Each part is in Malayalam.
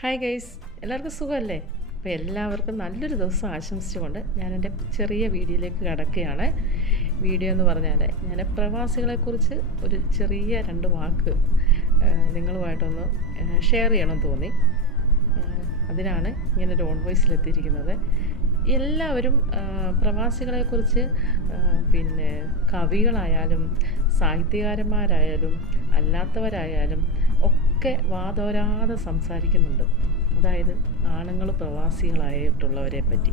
ഹായ് ഗൈസ്, എല്ലാവർക്കും സുഖമല്ലേ? അപ്പോൾ എല്ലാവർക്കും നല്ലൊരു ദിവസം ആശംസിച്ചുകൊണ്ട് ഞാൻ എൻ്റെ ചെറിയ വീഡിയോയിലേക്ക് കടക്കുകയാണ്. വീഡിയോ എന്ന് പറഞ്ഞാൽ ഞാൻ പ്രവാസികളെക്കുറിച്ച് ഒരു ചെറിയ 2 വാക്ക് നിങ്ങളുമായിട്ടൊന്ന് ഷെയർ ചെയ്യണമെന്ന് തോന്നി. അതിനാണ് ഇങ്ങനൊരു ഓൺ വോയിസിലെത്തിയിരിക്കുന്നത്. എല്ലാവരും പ്രവാസികളെക്കുറിച്ച് പിന്നെ കവികളായാലും സാഹിത്യകാരന്മാരായാലും അല്ലാത്തവരായാലും ഒക്കെ വാതോരാതെ സംസാരിക്കുന്നുണ്ട്. അതായത് ആണുങ്ങൾ പ്രവാസികളായിട്ടുള്ളവരെ പറ്റി,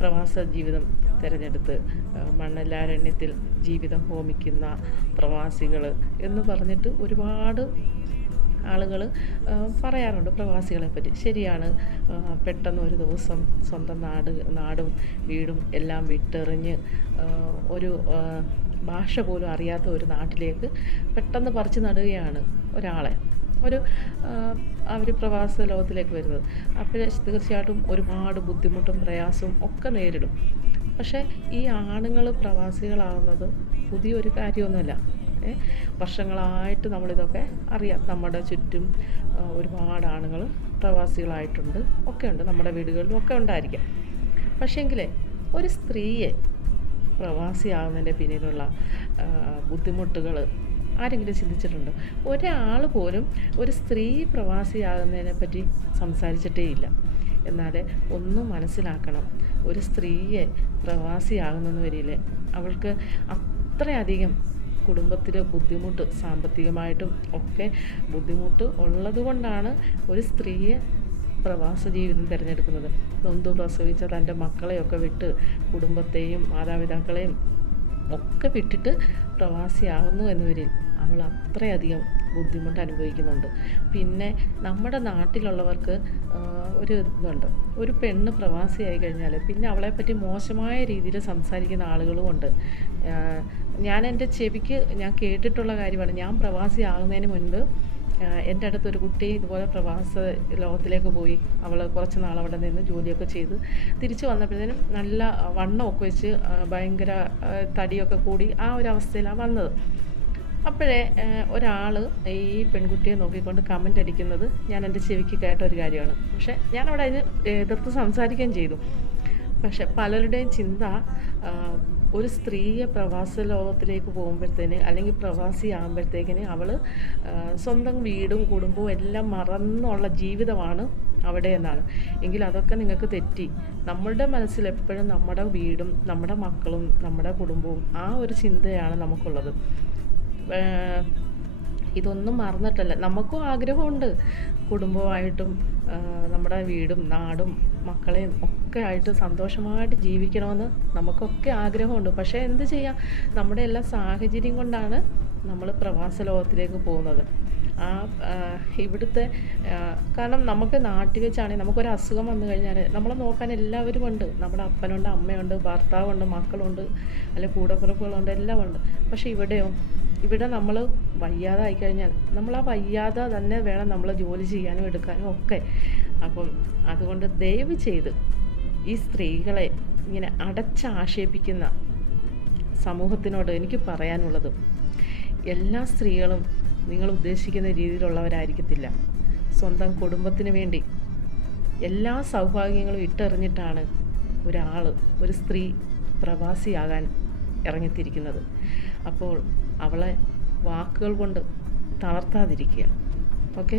പ്രവാസ ജീവിതം തിരഞ്ഞെടുത്ത് മണലാരണ്യത്തിൽ ജീവിതം ഹോമിക്കുന്ന പ്രവാസികൾ എന്ന് പറഞ്ഞിട്ട് ഒരുപാട് ആളുകൾ പറയാറുണ്ട് പ്രവാസികളെ പറ്റി. ശരിയാണ്, പെട്ടെന്ന് ഒരു ദിവസം സ്വന്തം നാടും വീടും എല്ലാം വിട്ടെറിഞ്ഞ് ഒരു ഭാഷ പോലും അറിയാത്ത ഒരു നാട്ടിലേക്ക് പെട്ടെന്ന് പറിച്ചു നടുകയാണ് ഒരാളെ അവർ പ്രവാസ ലോകത്തിലേക്ക് വരുന്നത്. അപ്പോൾ തീർച്ചയായിട്ടും ഒരുപാട് ബുദ്ധിമുട്ടും പ്രയാസവും ഒക്കെ നേരിടും. പക്ഷേ ഈ ആണുങ്ങൾ പ്രവാസികളാവുന്നത് പുതിയൊരു കാര്യമൊന്നുമല്ല. വർഷങ്ങളായിട്ട് നമ്മളിതൊക്കെ അറിയാം. നമ്മുടെ ചുറ്റും ഒരുപാട് ആണുങ്ങൾ പ്രവാസികളായിട്ടുണ്ട്, ഒക്കെ ഉണ്ട്, നമ്മുടെ വീടുകളിലും ഒക്കെ ഉണ്ടായിരിക്കാം. പക്ഷേങ്കിൽ ഒരു സ്ത്രീയെ പ്രവാസിയാകുന്നതിൻ്റെ പിന്നിലുള്ള ബുദ്ധിമുട്ടുകൾ ആരെങ്കിലും ചിന്തിച്ചിട്ടുണ്ടോ? ഒരാൾ പോലും ഒരു സ്ത്രീ പ്രവാസിയാകുന്നതിനെ പറ്റി സംസാരിച്ചിട്ടേ ഇല്ല. എന്നാൽ ഒന്നും മനസ്സിലാക്കണം, ഒരു സ്ത്രീയെ പ്രവാസിയാകുന്നെന്ന് വരില്ലേ, അവൾക്ക് അത്രയധികം കുടുംബത്തിൽ ബുദ്ധിമുട്ട്, സാമ്പത്തികമായിട്ടും ഒക്കെ ബുദ്ധിമുട്ട് ഉള്ളത് കൊണ്ടാണ് ഒരു സ്ത്രീയെ പ്രവാസ ജീവിതം തിരഞ്ഞെടുക്കുന്നത്. നൊന്തു പ്രസവിച്ച തൻ്റെ മക്കളെയൊക്കെ വിട്ട്, കുടുംബത്തെയും മാതാപിതാക്കളെയും ഒക്കെ വിട്ടിട്ട് പ്രവാസിയാകുന്നു എന്നവരിൽ അവൾ അത്രയധികം ബുദ്ധിമുട്ട് അനുഭവിക്കുന്നുണ്ട്. പിന്നെ നമ്മുടെ നാട്ടിലുള്ളവർക്ക് ഒരു ഇതുണ്ട്, ഒരു പെണ്ണ് പ്രവാസിയായി കഴിഞ്ഞാൽ പിന്നെ അവളെപ്പറ്റി മോശമായ രീതിയിൽ സംസാരിക്കുന്ന ആളുകളുമുണ്ട്. ഞാൻ എൻ്റെ ചെവിക്ക് ഞാൻ കേട്ടിട്ടുള്ള കാര്യമാണ്. ഞാൻ പ്രവാസിയാകുന്നതിന് മുൻപ് എൻ്റെ അടുത്തൊരു കുട്ടി ഇതുപോലെ പ്രവാസ ലോകത്തിലേക്ക് പോയി. അവൾ കുറച്ച് നാൾ അവിടെ നിന്ന് ജോലിയൊക്കെ ചെയ്ത് തിരിച്ചു വന്നപ്പോഴത്തേനും നല്ല വണ്ണമൊക്കെ വെച്ച് ഭയങ്കര തടിയൊക്കെ കൂടി ആ ഒരു അവസ്ഥയിലാണ് വന്നത്. അപ്പോഴേ ഒരാൾ ഈ പെൺകുട്ടിയെ നോക്കിക്കൊണ്ട് കമൻ്റ് അടിക്കുന്നത് ഞാൻ എൻ്റെ ചെവിക്ക് കേട്ട ഒരു കാര്യമാണ്. പക്ഷേ ഞാനവിടെ അതിന് എതിർത്ത് സംസാരിക്കുകയും ചെയ്തു. പക്ഷെ പലരുടെയും ചിന്ത ഒരു സ്ത്രീയെ പ്രവാസ ലോകത്തിലേക്ക് പോകുമ്പോഴത്തേന് അല്ലെങ്കിൽ പ്രവാസിയാകുമ്പോഴത്തേക്കിന് അവൾ സ്വന്തം വീടും കുടുംബവും എല്ലാം മറന്നുള്ള ജീവിതമാണ് അവിടെ എന്നാണ്. എങ്കിൽ അതൊക്കെ നിങ്ങൾക്ക് തെറ്റി. നമ്മളുടെ മനസ്സിൽ എപ്പോഴും നമ്മുടെ വീടും നമ്മുടെ മക്കളും നമ്മുടെ കുടുംബവും ആ ഒരു ചിന്തയാണ് നമുക്കുള്ളത്. ഇതൊന്നും മറന്നിട്ടല്ല. നമുക്കും ആഗ്രഹമുണ്ട് കുടുംബമായിട്ടും നമ്മുടെ വീടും നാടും മക്കളെയും ഒക്കെ ആയിട്ട് സന്തോഷമായിട്ട് ജീവിക്കണമെന്ന് നമുക്കൊക്കെ ആഗ്രഹമുണ്ട്. പക്ഷേ എന്ത് ചെയ്യാം, നമ്മുടെ എല്ലാ സാഹചര്യം കൊണ്ടാണ് നമ്മൾ പ്രവാസ ലോകത്തിലേക്ക് പോകുന്നത്. ഇവിടുത്തെ കാരണം നമുക്ക് നാട്ടിൽ വെച്ചാണെങ്കിൽ നമുക്കൊരു അസുഖം വന്നു കഴിഞ്ഞാൽ നമ്മളെ നോക്കാൻ എല്ലാവരും ഉണ്ട്. നമ്മുടെ അപ്പനുണ്ട്, അമ്മയുണ്ട്, ഭർത്താവുണ്ട്, മക്കളുണ്ട്, അല്ലെങ്കിൽ കൂടപ്പിറപ്പുകളുണ്ട്, എല്ലാം ഉണ്ട്. പക്ഷേ ഇവിടെ നമ്മൾ വയ്യാതെ ആയിക്കഴിഞ്ഞാൽ നമ്മൾ ആ വയ്യാതെ തന്നെ വേണം നമ്മൾ ജോലി ചെയ്യാനും എടുക്കാനും ഒക്കെ. അപ്പം അതുകൊണ്ട് ദയവ് ചെയ്ത് ഈ സ്ത്രീകളെ ഇങ്ങനെ അടച്ചാക്ഷേപിക്കുന്ന സമൂഹത്തിനോട് എനിക്ക് പറയാനുള്ളത്, എല്ലാ സ്ത്രീകളും നിങ്ങൾ ഉദ്ദേശിക്കുന്ന രീതിയിലുള്ളവരായിരിക്കത്തില്ല. സ്വന്തം കുടുംബത്തിന് വേണ്ടി എല്ലാ സൗഭാഗ്യങ്ങളും ഇട്ടെറിഞ്ഞിട്ടാണ് ഒരു സ്ത്രീ പ്രവാസിയാകാൻ ഇറങ്ങിത്തിരിക്കുന്നത്. അപ്പോൾ അവളെ വാക്കുകൾ കൊണ്ട് തളർത്താതിരിക്കുക. ഓക്കെ.